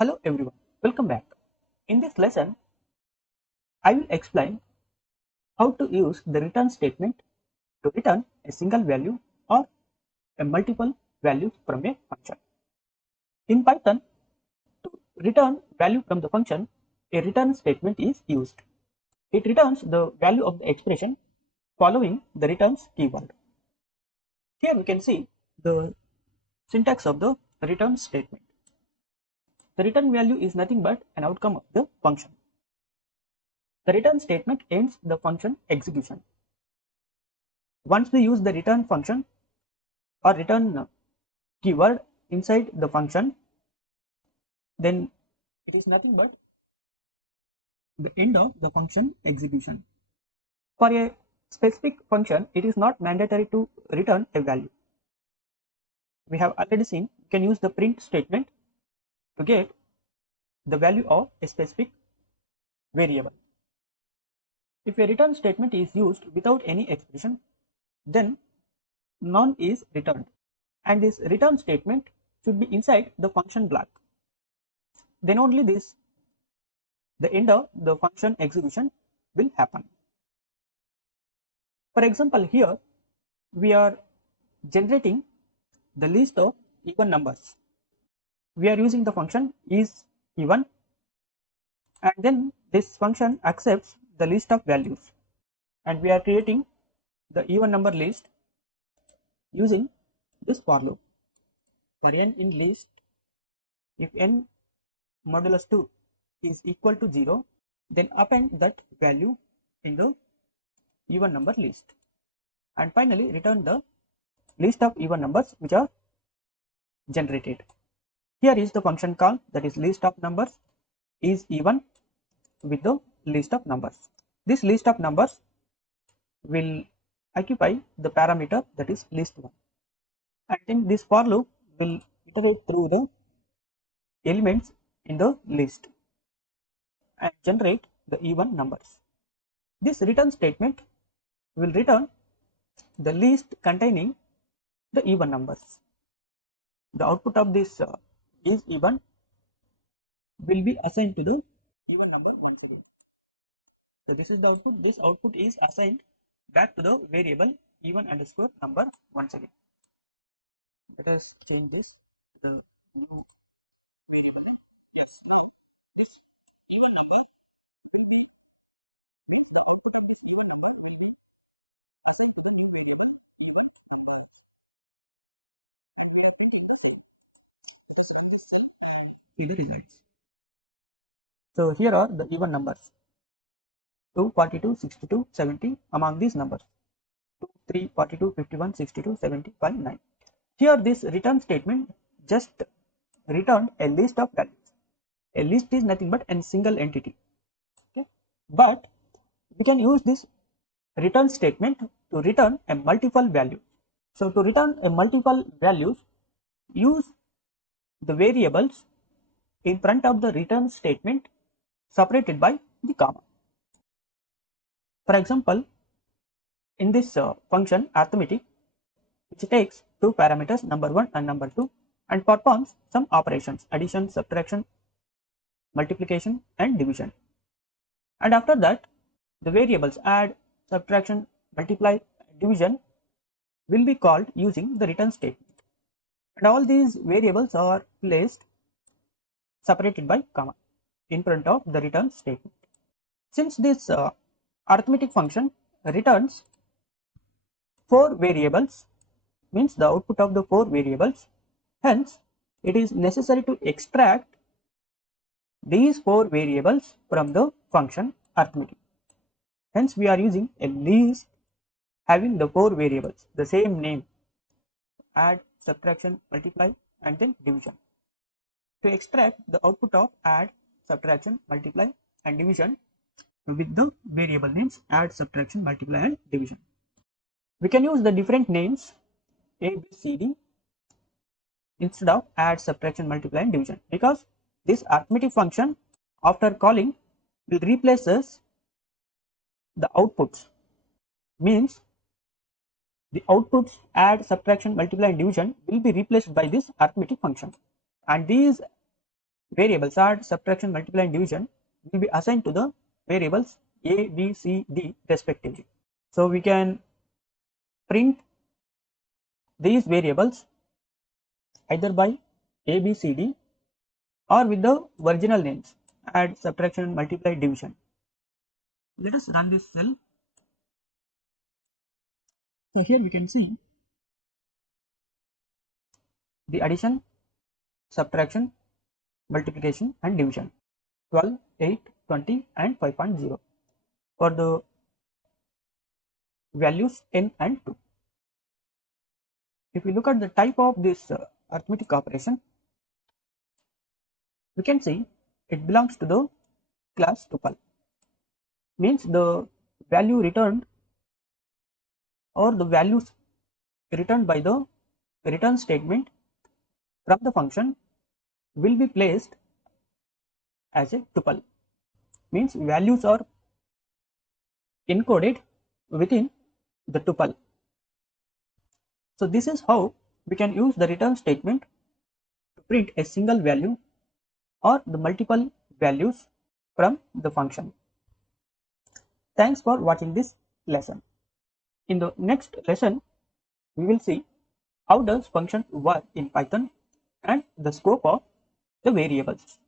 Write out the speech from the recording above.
Hello everyone, welcome back. In this lesson, I will explain how to use the return statement to return a single value or a multiple values from a function. In Python, to return value from the function, a return statement is used. It returns the value of the expression following the returns keyword. Here we can see the syntax of the return statement. The return value is nothing but an outcome of the function. The return statement ends the function execution. Once we use the return function or return keyword inside the function, then it is nothing but the end of the function execution. For a specific function, it is not mandatory to return a value. We have already seen you can use the print statement to get the value of a specific variable. If a return statement is used without any expression, then none is returned, and this return statement should be inside the function block. Then only the end of the function execution will happen. For example, here we are generating the list of even numbers. We are using the function is even, and then this function accepts the list of values, and we are creating the even number list using this for loop. For n in list, if n modulus 2 is equal to 0, then append that value in the even number list, and finally return the list of even numbers which are generated. Here is the function call, that is list of numbers is even with the list of numbers. This list of numbers will occupy the parameter, that is list1, and then this for loop will iterate through the elements in the list and generate the even numbers. This return statement will return the list containing the even numbers. The output of this is even will be assigned to the even number once again. So this is the output. This output is assigned back to the variable even underscore number once again. Let us change this to the new variable name. Yes, now this even number will be the output of this even number will be assigned to the new variable even number. We are printing the same. Let us run this cell and see the results. So here are the even numbers 2, 42, 62, 70 among these numbers 2, 3, 42, 51, 62, 75, 9. Here this return statement just returned a list of values. A list is nothing but a single entity. Okay, but we can use this return statement to return a multiple value. So to return a multiple values, use the variables in front of the return statement separated by the comma. For example, in this function arithmetic, which takes two parameters number 1 and number 2 and performs some operations addition, subtraction, multiplication and division, and after that the variables add, subtraction, multiply, division will be called using the return statement, and all these variables are placed separated by comma in front of the return statement. Since this arithmetic function returns 4 variables, means the output of the 4 variables, hence it is necessary to extract these 4 variables from the function arithmetic. Hence we are using a list having the 4 variables, the same name, add, subtraction, multiply and then division. To extract the output of add, subtraction, multiply and division with the variable names add, subtraction, multiply and division, we can use the different names A, B, C, D instead of add, subtraction, multiply and division, because this arithmetic function after calling will replaces the outputs, means the outputs add, subtraction, multiply and division will be replaced by this arithmetic function, and these variables add, subtraction, multiply and division will be assigned to the variables a, b, c, d respectively. So we can print these variables either by a, b, c, d or with the original names add, subtraction, multiply, division. Let us run this cell. So here we can see the addition, subtraction, multiplication and division 12, 8, 20 and 5.0 for the values n and 2. If we look at the type of this arithmetic operation, we can see it belongs to the class tuple, means the value returned or the values returned by the return statement from the function will be placed as a tuple, means values are encoded within the tuple. So this is how we can use the return statement to print a single value or the multiple values from the function. Thanks for watching this lesson. In the next lesson, we will see how does function work in Python and the scope of the variables.